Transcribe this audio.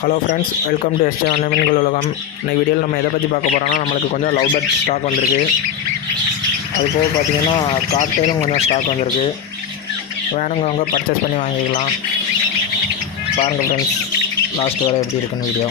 Hello friends, welcome to SJ வண்ணமீன்கள் உலகம். இந்த வீடியோவில் நம்ம எதை பற்றி பார்க்க போகிறோம்னா, நம்மளுக்கு கொஞ்சம் லவ் பேர்ட் ஸ்டாக் வந்திருக்கு. அது போக பார்த்திங்கன்னா காக்டெயிலும் கொஞ்சம் ஸ்டாக் வந்திருக்கு. வேணுங்கவங்க பர்ச்சேஸ் பண்ணி வாங்கிக்கலாம். பாருங்கள் ஃப்ரெண்ட்ஸ், லாஸ்ட் வரை எப்படி இருக்குன்னு வீடியோ.